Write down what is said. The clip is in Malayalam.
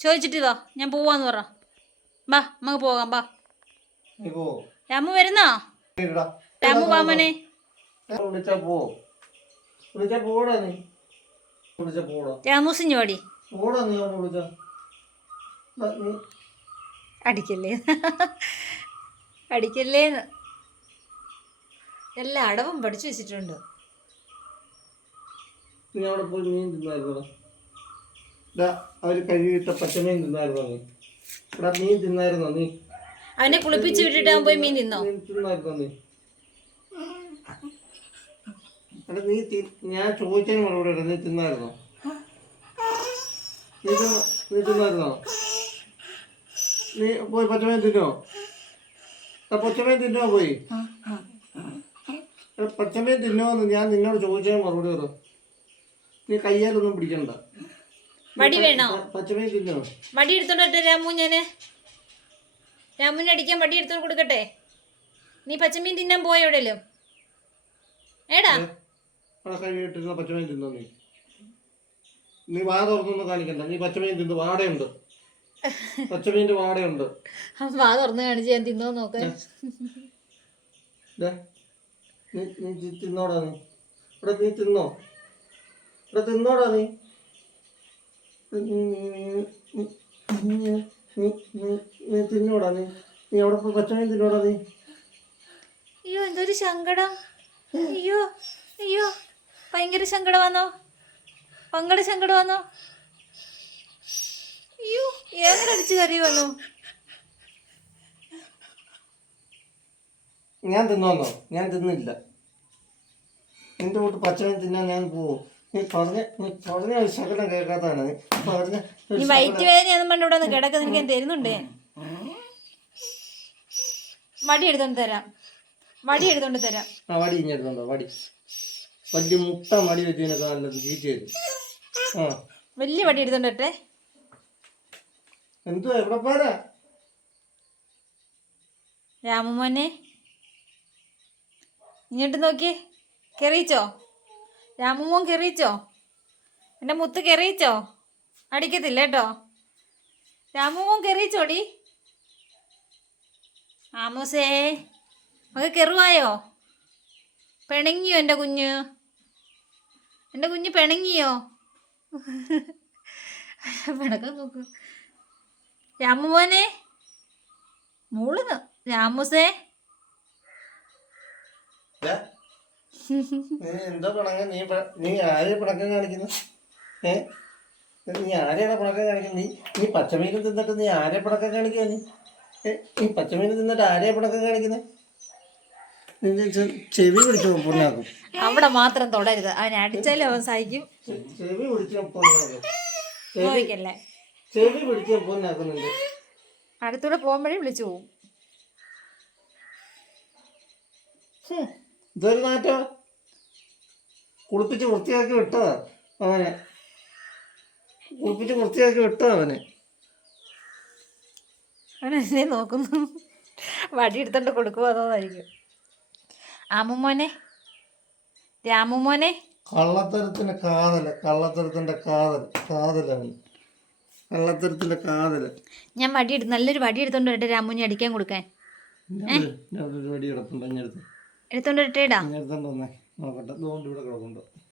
ചോദിച്ചിട്ട് വാ ഞാൻ പോവാന്ന് പറ. ബാ നമുക്ക് പോകാം ബാ. രാമു വരുന്നോ. രാമു വാമനെ രാമൂസിഞ്ഞോടി അടിക്കല്ലേ? അടിക്കല്ലേന്ന്. എല്ലാ അടവും പഠിച്ചു വെച്ചിട്ടുണ്ട്. നീ അവിടെ പോയി മീൻ തിന്നായിരുന്നോ? അവർ കഴുകിയിട്ട പച്ചമീൻ തിന്നായിരുന്നോ നീ ഇവിടെ മീൻ തിന്നായിരുന്നോ നീ? അവനെ കുളിപ്പിച്ച് വിട്ടിട്ട് അവൻ പോയി മീൻ തിന്നോ? തിന്നായിരുന്നോ നീ? എടാ നീ ഞാൻ ചോദിച്ചതിന് മറുപടി ഇടാ. നീ തിന്നായിരുന്നോ? നീ തിന്ന നീ തിന്നായിരുന്നോ? നീ പോയി പച്ചമീൻ തിന്നോ? പച്ചമീൻ തിന്നോ പോയി? പച്ചമീൻ തിന്നോ എന്ന് ഞാൻ നിന്നോട് ചോദിച്ചതിന് മറുപടി പറ. നീ കയ്യാലൊന്നും പിടിക്കണ്ട. വടി വേണോ? വടി എടുത്തോട്ടെ രാമു ഞാൻ. രാമുവിനെ അടിക്കാൻ വടി എടുത്തോണ്ട് കൊടുക്കട്ടെ. നീ പച്ചമീൻ തിന്നാൻ പോയോ എവിടെയല്ലോ ഏടാ? പച്ചമീൻ തിന്നോ നീ? നീ വാ തുറന്നൊന്നും കാണിക്കണ്ട. നീ പച്ചമീൻ തിന്നു വാടയുണ്ട്. പച്ചമീന്റെ വാടയുണ്ട്. വാ തുറന്ന് കാണിച്ച് ഞാൻ തിന്നോ നോക്ക്. നീ നീ തിന്നോടാ നീ. ഇവിടെ നീ തിന്നോ? ഇവിടെ തിന്നോടാ നീ. നീ- തിന്നോടാ അവിടെ പോയി പച്ചമീൻ തിന്നോടാ നീ അയ്യോ എന്തൊരു സങ്കടം. അയ്യോ അയ്യോ ഭയങ്കര സങ്കടം വന്നോ? പങ്കട സങ്കടം വന്നോ? അയ്യോ ഏങ്ങനെ അടിച്ച് കറി വന്നു. ഞാൻ തിന്നോന്നോ? ഞാൻ തിന്നില്ല. നിന്റെ കൂട്ട് പച്ചമീൻ തിന്നാൻ ഞാൻ പോവും. നീ പറഞ്ഞ നീ പറഞ്ഞ ഒരു ശകലം കേൾക്കാത്തതാണ് നീ. പറഞ്ഞ ഒരു നീ ശകലം- വയറ്റ് വേദനയാണെന്ന് പറഞ്ഞ ഇവിടെ കിടക്കുന്ന എനിക്ക് ഞാൻ തരുന്നുണ്ട്? ഞാൻ. വടി എടുത്തോണ്ട് തരാം. വടി എടുത്തോണ്ട് തരാം. ആ വടി ഇഞ്ഞെടുത്തുണ്ടോ വടി. വലിയ മുട്ട മടി നല്ലത് ചീറ്റ് ചെയ്തു ആ. വലിയ വടി എടുത്തോണ്ട് വരട്ടെ. എന്തുവാ എവിടെ പോരാ രാമമോനെ ഇങ്ങോട്ട് നോക്കി കെറിയിച്ചോ രാമമോൻ കെറിയിച്ചോ? എന്റെ മുത്ത് കെറിയിച്ചോ? അടിക്കത്തില്ല കേട്ടോ. രാമുമോൻ കെറിയിച്ചോടി? ആമോസേ മക കെറുവായോ? പിണങ്ങിയോ എന്റെ കുഞ്ഞ്? എന്റെ കുഞ്ഞ് പിണങ്ങിയോ? പിണക്കം നോക്കൂ. രാമുമോനെ മൂളുന്നു രാമൂസേ? നീ എന്താ പിണങ്ങ നീ നീ ആരെ പിണക്കം കാണിക്കുന്നു? ഏ? നീ ആരെയാണ് പിണക്കം കാണിക്കുന്നത്? നീ നീ പച്ചമീൻ തിന്നിട്ട് നീ ആരെ പിണക്കം കാണിക്കുക നീ? നീ പച്ചമീൻ തിന്നിട്ട് ആരെയാ പിണക്കം കാണിക്കുന്നത്? ചെവി പിടിച്ചു പൊണ്ണാക്കും അവിടെ മാത്രം തൊടരുത്. അവൻ അടിച്ചാലും അവൻ സഹിക്കും. ചെവി പിടിച്ച പൊണ്ണാക്കും ചെവി പിടിച്ച പൊന്നാക്കുന്നുണ്ട് അടുത്തൂടെ പോകുമ്പോഴേ വിളിച്ചു ഹും, ഇതൊരു നാറ്റോ കുളിപ്പിച്ച് വൃത്തിയാക്കി വിട്ടതാ അവനെ. കുളിപ്പിച്ച് വൃത്തിയാക്കി വിട്ടതാ അവനെ. അവനെ നോക്കുന്നു. വടി എടുത്തോണ്ട് കൊടുക്കുമോ അതോന്നായിരിക്കും ആമുമോനെ? രാമുമോനെ? കള്ളത്തരത്തിന്റെ കാതൽ കള്ളത്തരത്തിന്റെ കാതൽ കാതലാണ് കള്ളത്തരത്തിന്റെ കാതൽ. ഞാൻ വടി എടുത്ത് നല്ലൊരു വടി എടുത്തോണ്ട് വരട്ടെ രാമുവിനെ അടിക്കാൻ കൊടുക്കാൻ. വടി ഇങ്ങടുത്ത് എടുത്തോണ്ട് വരട്ടേടാ വന്നേ. നോക്കട്ടെ. ഇതുകൊണ്ട് ഇവിടെ കിടപ്പുണ്ട്.